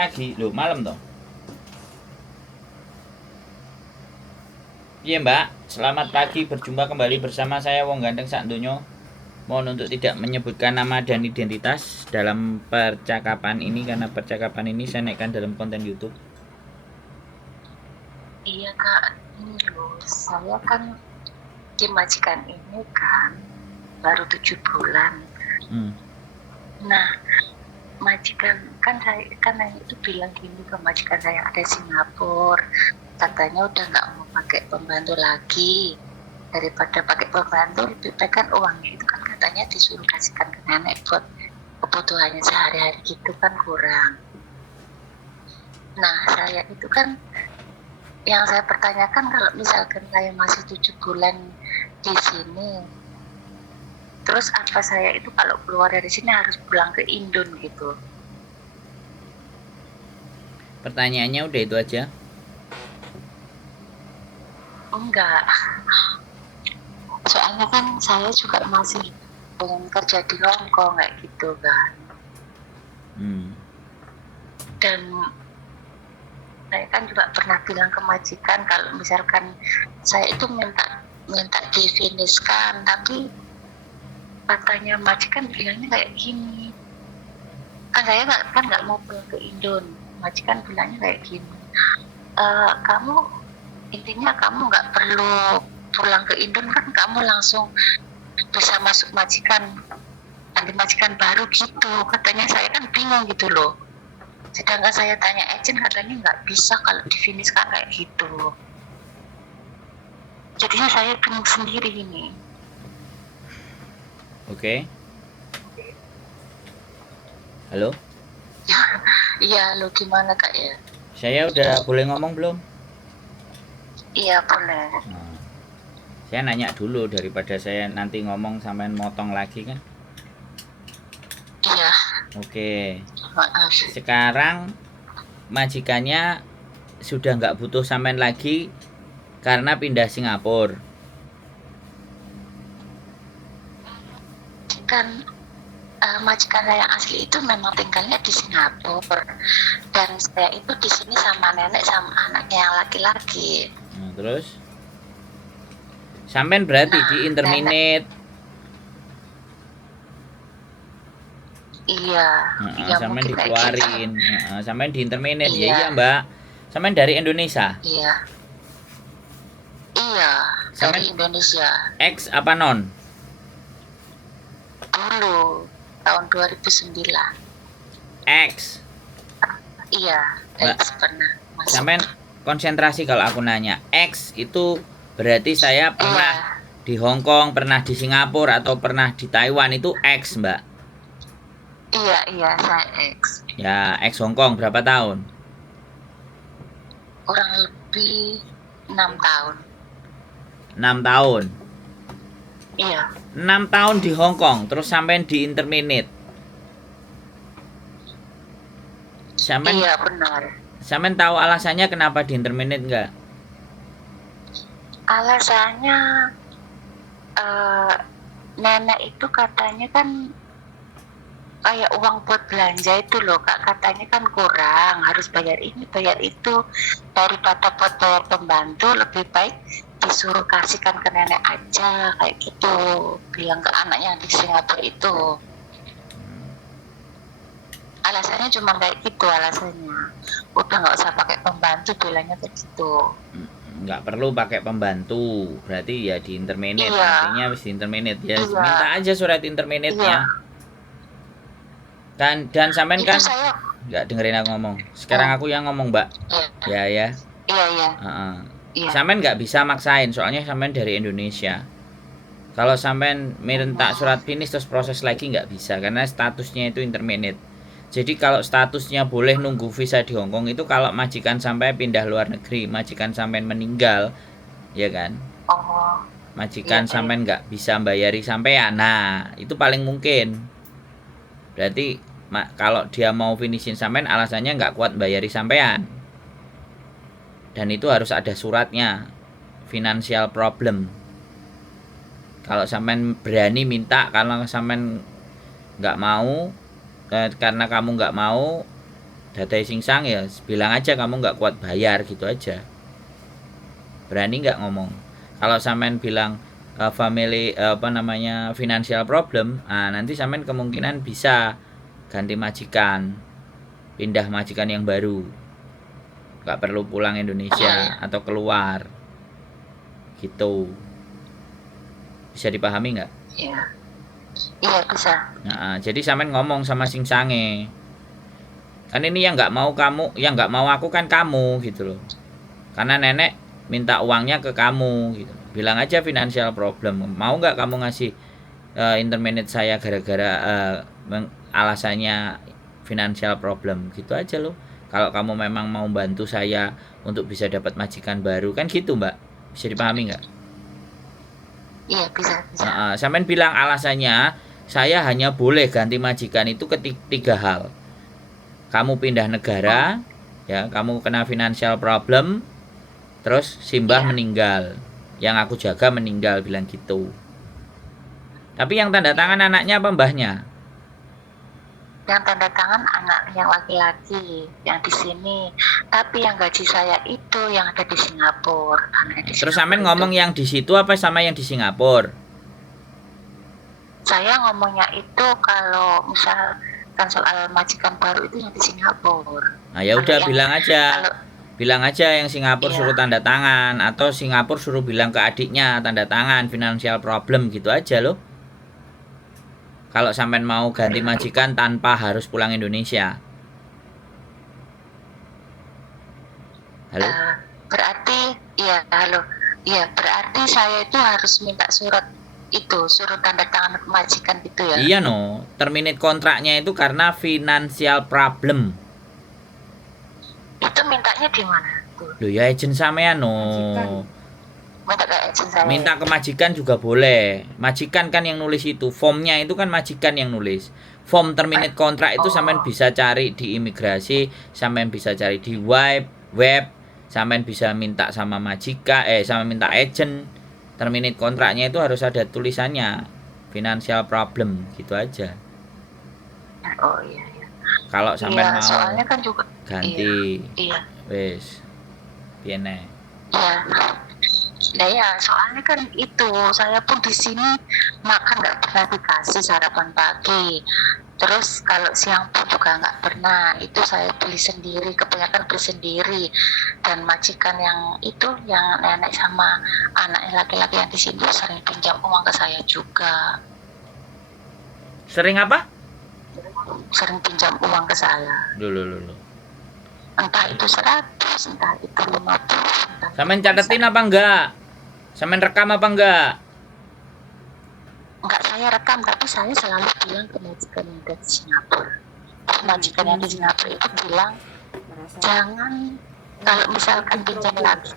Pagi, loh malam toh. Iya Mbak, selamat pagi, berjumpa kembali bersama saya Wong Ganteng Sak Donya. Mohon untuk tidak menyebutkan nama dan identitas dalam percakapan ini karena percakapan ini saya naikkan dalam konten YouTube. Iya Kak, ini loh, saya kan di majikan ini kan baru 7 bulan. Nah, majikan saya itu bilang gini ke majikan saya ada Singapura, katanya udah nggak mau pakai pembantu lagi, daripada pakai pembantu lebih baik kan uangnya itu kan katanya disuruh kasihkan ke nenek buat kebutuhannya sehari-hari gitu kan kurang. Nah, saya itu kan yang saya pertanyakan kalau misalkan saya masih 7 bulan di sini, terus apa saya itu kalau keluar dari sini harus pulang ke Indon gitu? Pertanyaannya udah itu aja. Enggak, soalnya kan saya juga masih pengen kerja di Hongkong kayak gitu kan. Dan saya kan juga pernah bilang ke majikan kalau misalkan saya itu minta difinishkan, tapi katanya majikan bilangnya kayak gini, kan saya nggak mau pulang ke Indon, majikan bilangnya kayak gini, kamu intinya kamu nggak perlu pulang ke Indon kan, kamu langsung bisa masuk majikan, nanti majikan baru gitu katanya. Saya kan bingung gitu loh, sedangkan saya tanya agent katanya nggak bisa kalau difinishkan kayak gitu. Jadinya saya bingung sendiri ini. Oke. Halo? Iya, lo gimana Kak ya? Saya udah boleh ngomong belum? Iya boleh. Saya nanya dulu daripada saya nanti ngomong sampai motong lagi kan. Iya. Oke. Maaf. Sekarang majikannya sudah nggak butuh sampean lagi karena pindah Singapura. Kan majikan saya yang asli itu memang tinggalnya di Singapura, dan saya itu di sini sama nenek sama anaknya yang laki-laki. Nah, terus sampean berarti di interminate. Iya. Ya, Sampean mungkin dikeluarin. Sampean di interminate. Iya. Ya iya Mbak. Sampean dari Indonesia. Iya. Iya, dari Indonesia. X apa non? Dulu tahun 2009. X. Iya, X pernah masuk. Sampean konsentrasi kalau aku nanya. X itu berarti saya pernah di Hong Kong, pernah di Singapura atau pernah di Taiwan, itu X, Mbak. Iya, saya X. Ya, X Hong Kong berapa tahun? Kurang lebih 6 tahun. 6 tahun. Iya. 6 tahun di Hong Kong, terus sampean di interminate. Sampean, iya benar. Sampean tahu alasannya kenapa di interminate enggak? Alasannya nenek itu katanya kan kayak uang buat belanja itu loh Kak, katanya kan kurang, harus bayar ini bayar itu, daripada buat bayar pembantu lebih baik disuruh kasihkan ke nenek aja kayak gitu, bilang ke anaknya di Singapura itu. Alasannya cuma kayak gitu, alasannya udah nggak usah pakai pembantu, bilangnya kayak gitu. Nggak perlu pakai pembantu, berarti ya di interminate. Iya. Artinya habis di interminate ya, Iya. minta aja surat interminate-nya. Iya. Dan sampean kan saya nggak dengerin aku ngomong. Sekarang aku yang ngomong, Mbak. Iya. Ya. Iya. Iya. Sampean nggak bisa maksain, soalnya sampean dari Indonesia. Kalau sampean minta surat finish terus proses lagi nggak bisa karena statusnya itu interminate. Jadi kalau statusnya boleh nunggu visa di Hong Kong itu kalau majikan sampai pindah luar negeri, majikan sampean meninggal, ya kan? Oh. Majikan sampean nggak bisa bayari sampean, nah itu paling mungkin. Berarti kalau dia mau finishin sampean alasannya nggak kuat bayari sampean. Dan itu harus ada suratnya, financial problem. Kalau sampean berani minta, kalau sampean nggak mau, karena kamu nggak mau, datai singsang ya bilang aja kamu nggak kuat bayar gitu aja. Berani nggak ngomong. Kalau sampean bilang family financial problem, nanti sampean kemungkinan bisa ganti majikan, pindah majikan yang baru, nggak perlu pulang Indonesia atau keluar gitu. Bisa dipahami nggak? Iya bisa. Nah, jadi sampean ngomong sama singsange, kan ini yang nggak mau kamu, yang nggak mau aku kan kamu gitu loh, karena nenek minta uangnya ke kamu gitu. Bilang aja financial problem, mau nggak kamu ngasih intermediate saya gara-gara alasannya financial problem gitu aja loh. Kalau kamu memang mau bantu saya untuk bisa dapat majikan baru kan gitu mbak, bisa dipahami nggak? Iya bisa. Sampean bilang alasannya saya hanya boleh ganti majikan itu ketiga hal. Kamu pindah negara, ya, kamu kena financial problem, terus simbah meninggal, yang aku jaga meninggal, bilang gitu. Tapi yang tanda tangan anaknya apa mbahnya? Yang tanda tangan anak yang laki-laki yang di sini, tapi yang gaji saya itu yang ada di Singapura. Terus sampean ngomong yang di situ apa sama yang di Singapura? Saya ngomongnya itu kalau misal soal majikan baru itu yang di Singapura. Nah ya udah bilang aja. Bilang aja yang Singapura suruh tanda tangan, atau Singapura suruh bilang ke adiknya tanda tangan financial problem gitu aja loh. Kalau sampean mau ganti majikan tanpa harus pulang Indonesia. Halo? Berarti berarti saya itu harus minta surat tanda tangan majikan gitu ya? Iya no, terminate kontraknya itu karena financial problem. Itu mintanya di mana? Loh ya agent sampean no. Minta ke agent saya. Minta ke majikan juga boleh. Majikan kan yang nulis itu, formnya itu kan majikan yang nulis. Form terminate kontrak itu sampean bisa cari di imigrasi, sampean bisa cari di web, sampean bisa minta sama majikan, sama minta agent. Terminate kontraknya itu harus ada tulisannya financial problem gitu aja. Oh iya. Kalau sampean mau soalnya kan juga ganti. Wes. Piene. Iya. Nah ya, soalnya kan itu saya pun di sini makan nggak pernah dikasih sarapan pagi. Terus kalau siang pun juga nggak pernah. Itu saya beli sendiri, kebanyakan beli sendiri. Dan majikan yang itu, yang nenek sama anak laki-laki yang di sini sering pinjam uang ke saya juga. Sering apa? Sering pinjam uang ke saya. Dulu. Entah itu 100, entah itu 50. Sampean catetin apa enggak? Sampean rekam apa enggak? Enggak saya rekam, tapi saya selalu bilang ke majikan yang dari Singapura. Majikan yang di Singapura itu bilang, jangan kalau misalkan pinjam lagi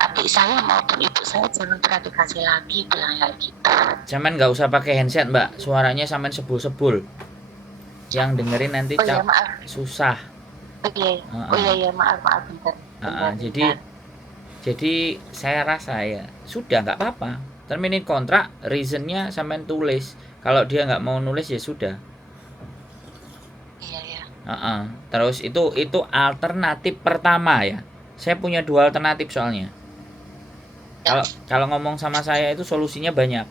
adik saya maupun ibu saya jangan pernah dikasih lagi, bilang kayak gitu. Sampean nggak usah pakai handset mbak, suaranya sampean sebul-sebul. Yang dengerin nanti susah. Iya maaf bentar. Jadi saya rasa ya sudah nggak apa-apa. Terminate kontrak, reasonnya sampean tulis. Kalau dia nggak mau nulis ya sudah. Iya. Terus itu alternatif pertama ya. Saya punya 2 alternatif soalnya. Kalau ngomong sama saya itu solusinya banyak.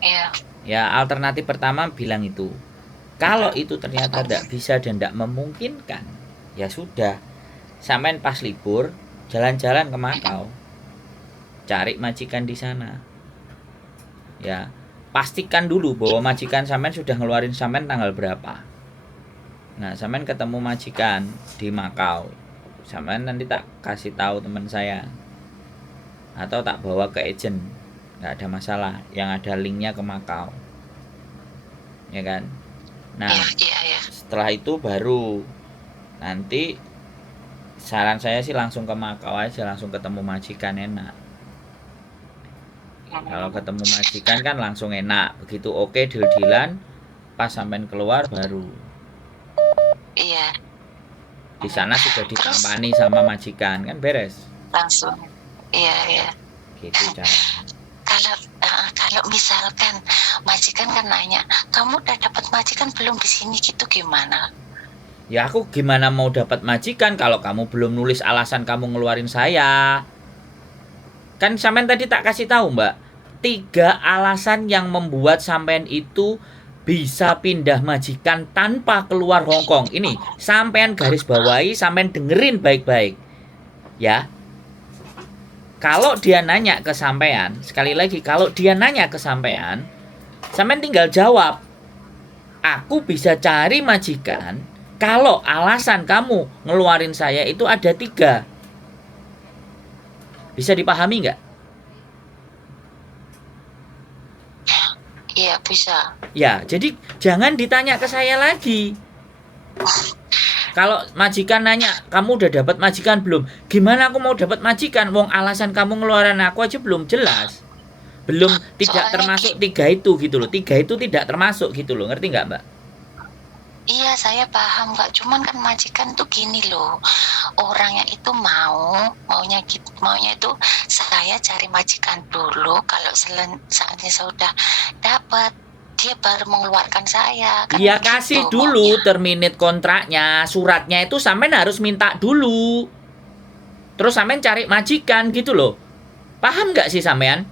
Iya. Ya alternatif pertama bilang itu. Kalau itu ternyata tidak bisa dan tidak memungkinkan, ya sudah. Sampean pas libur jalan-jalan ke Makau. Cari majikan di sana. Ya, pastikan dulu bahwa majikan sampean sudah ngeluarin sampean tanggal berapa. Nah, sampean ketemu majikan di Makau. Sampean nanti tak kasih tahu teman saya. Atau tak bawa ke agent. Enggak ada masalah, yang ada linknya ke Makau. Ya kan? Nah, setelah itu baru nanti saran saya sih langsung ke Makau aja, langsung ketemu majikan enak. Kalau ketemu majikan kan langsung enak, begitu oke deal-dealan, pas sampean keluar baru. Iya. Di sana sudah ditampani sama majikan kan beres. Langsung. Iya. Gitu cara. Kalau misalkan majikan kan nanya, kamu udah dapat majikan belum di sini gitu gimana? Ya aku gimana mau dapat majikan kalau kamu belum nulis alasan kamu ngeluarin saya. Kan sampean tadi tak kasih tahu Mbak, 3 alasan yang membuat sampean itu bisa pindah majikan tanpa keluar Hongkong. Ini sampean garis bawahi, sampean dengerin baik-baik. Ya. Kalau dia nanya ke sampean, sekali lagi kalau dia nanya ke sampean tinggal jawab, aku bisa cari majikan kalau alasan kamu ngeluarin saya itu ada 3. Bisa dipahami nggak? Iya, bisa. Ya, jadi jangan ditanya ke saya lagi. Kalau majikan nanya, kamu udah dapat majikan belum? Gimana aku mau dapat majikan? Wong alasan kamu ngeluarin aku aja belum jelas. Belum, tidak termasuk 3 itu gitu loh. 3 itu tidak termasuk gitu loh. Ngerti nggak Mbak? Iya, saya paham Kak. Cuman kan majikan tuh gini loh, orangnya itu maunya itu saya cari majikan dulu. Kalau saatnya saya udah dapat, dia baru mengeluarkan saya. Kan iya, kasih dulu maunya. Terminate kontraknya, suratnya itu sampean harus minta dulu. Terus sampean cari majikan gitu loh. Paham nggak sih sampean?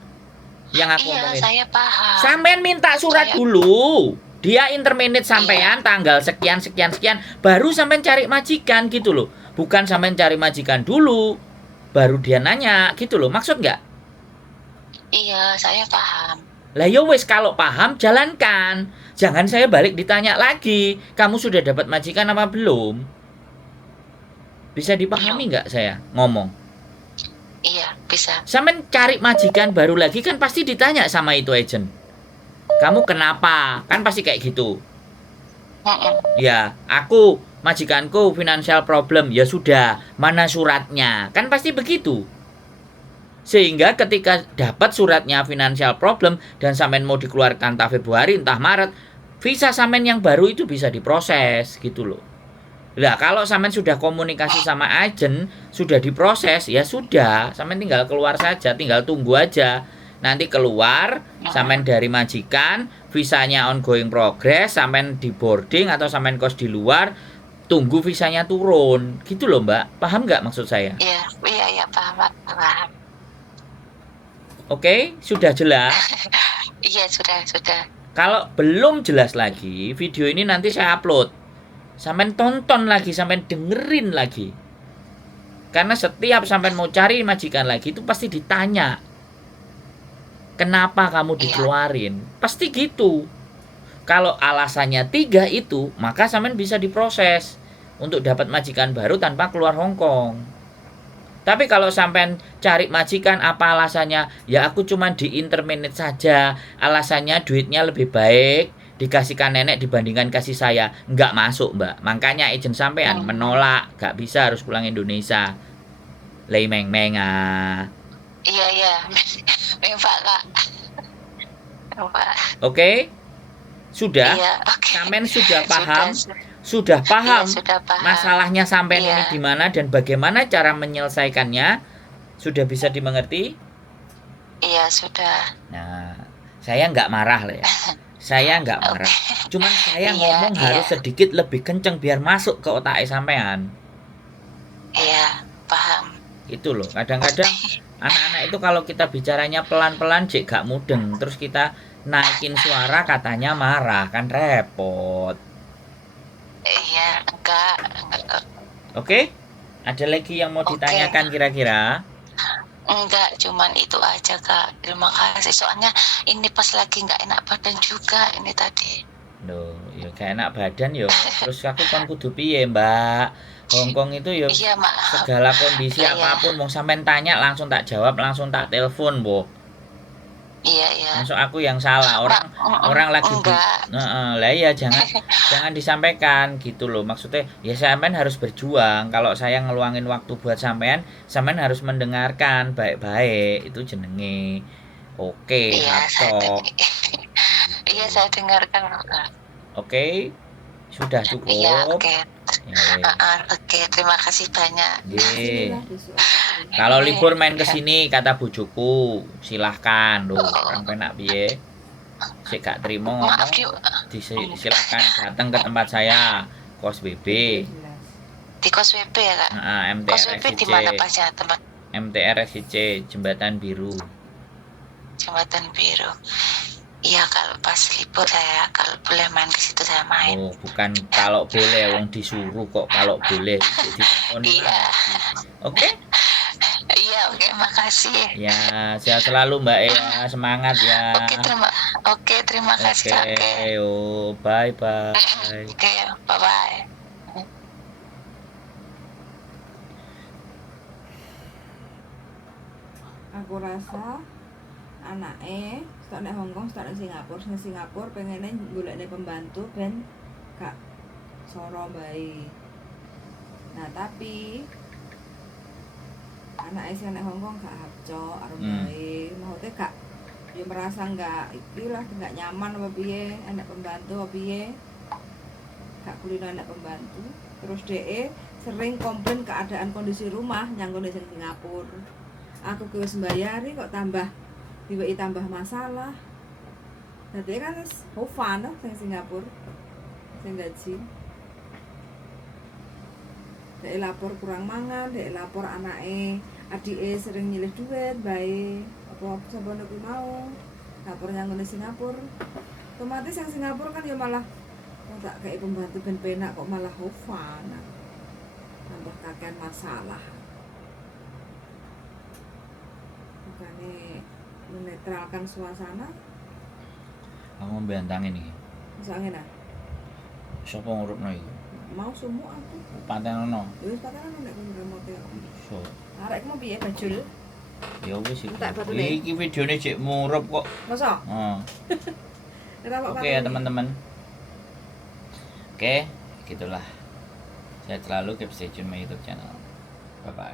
Yang aku omongin? Iya, saya paham. Sampean minta surat dulu. Dia interminate sampean tanggal sekian baru sampean cari majikan gitu loh. Bukan sampean cari majikan dulu baru dia nanya gitu loh. Maksud nggak? Iya, saya paham. Lah ya wes, kalau paham jalankan. Jangan saya balik ditanya lagi, kamu sudah dapat majikan apa belum? Bisa dipahami nggak saya ngomong? Iya, bisa. Sampean cari majikan baru lagi kan pasti ditanya sama itu agent. Kamu kenapa? Kan pasti kayak gitu. Ya, aku majikanku financial problem. Ya sudah, mana suratnya? Kan pasti begitu. Sehingga ketika dapat suratnya financial problem dan sampean mau dikeluarkan entah Februari entah Maret, visa sampean yang baru itu bisa diproses gitu loh. Lah kalau sampean sudah komunikasi sama agen, sudah diproses, ya sudah, sampean tinggal keluar saja, tinggal tunggu aja. Nanti keluar, sampean dari majikan, visanya ongoing progress, sampean di boarding atau sampean kos di luar, tunggu visanya turun. Gitu loh Mbak, paham nggak maksud saya? Iya, paham. Oke, sudah jelas? Iya, sudah. Kalau belum jelas lagi, video ini nanti saya upload. Sampean tonton lagi, sampean dengerin lagi. Karena setiap sampean mau cari majikan lagi itu pasti ditanya, kenapa kamu dikeluarin? Pasti gitu. Kalau alasannya 3 itu, maka sampean bisa diproses untuk dapat majikan baru tanpa keluar Hongkong. Tapi kalau sampean cari majikan apa alasannya? Ya aku cuma di interminate saja. Alasannya duitnya lebih baik dikasihkan nenek dibandingkan kasih saya. Nggak masuk Mbak. Makanya agent sampean menolak. Nggak bisa, harus pulang Indonesia. Lei meng-meng ah. Iya. Pak Kak. Oke? Sudah? Iya, okay. Sampean sudah paham? Sudah paham, masalahnya sampean ini di mana dan bagaimana cara menyelesaikannya? Sudah bisa dimengerti? Iya, sudah. Nah, saya nggak marah lah ya. Saya nggak marah. Cuman saya ngomong harus sedikit lebih kenceng biar masuk ke otak sampean. Iya, paham. Itu loh, kadang-kadang anak-anak itu kalau kita bicaranya pelan-pelan cek gak mudeng, terus kita naikin suara katanya marah, kan repot. Iya, enggak. Oke? Ada lagi yang mau ditanyakan kira-kira? Enggak, cuman itu aja Kak. Terima kasih. Soalnya ini pas lagi nggak enak badan juga ini tadi. Loh, ya gak enak badan yo. Terus aku kan kudu piye, Mbak? Hongkong itu yo segala kondisi apapun mau sampean tanya langsung tak jawab, langsung tak telepon, Bu. Iya. Masuk aku yang salah, orang lagi lah ya jangan disampaikan gitu loh. Maksudnya ya sampean harus berjuang. Kalau saya ngeluangin waktu buat sampean harus mendengarkan baik-baik, itu jenenge. Oke, laptop. Iya, saya dengarkan. Oke. Sudah cukup. Iya, oke. Oke, terima kasih banyak. Kalau libur main ke sini kata bujuku, silahkan loh. Orang penak piye? Sik gak terima ngomong. Silahkan datang ke tempat saya. kos BB. Di kos WB ya Kak? MTR Kos WB di mana pasnya tempat? MTR SIC Jembatan Biru. Jembatan Biru. Iya, kalau pas libur saya kalau boleh main ke situ saya main. Oh, bukan kalau boleh, wong disuruh kok kalau boleh. Iya. Oke? Iya, oke, makasih. Ya, sehat selalu Mbak ya, semangat ya. Oke, terima kasih Kak. Bye bye. Oke, bye bye. Aku rasa anake stok nek Hongkong, stok nek Singapura. Nek Singapura pengene golekne pembantu ben gak soro bae. Nah, tapi anake sing nek Hongkong gak hapcok arep bae. Maksudnya gak ya merasa gak ikilah gak nyaman apa piye, enek pembantu apa piye. Gak kulino enek pembantu. Terus DE sering komplain keadaan kondisi rumah yang kondisi Singapura. Aku wis mbayari kok tambah diweki tambah masalah. Dadi kan wis hofan sing Singapura. Sing gaji. Dek lapor kurang mangan, dek lapor anake, adike sering nyilih duit bae. Apa sabone kuwi mau. Lapor yang ngene Singapura. Otomatis yang Singapura kan ya malah tak kayak pembantu ben penak kok malah hofan. Tambah kakean masalah. Bukannya menetralkan suasana. Aku membantang ini. Misalnya nah. Sopo ngurupno iki? Mau sumuk aku. Patenono. Wis patenono nek kono remote. Iso. Arekmu mau piye bajul? Ya wis iki. Tak batune. Iki videone cek murup kok. Masa? Oke ya teman-teman. Oke, gitulah. Saya selalu keep stay tune my YouTube channel. Bye bye.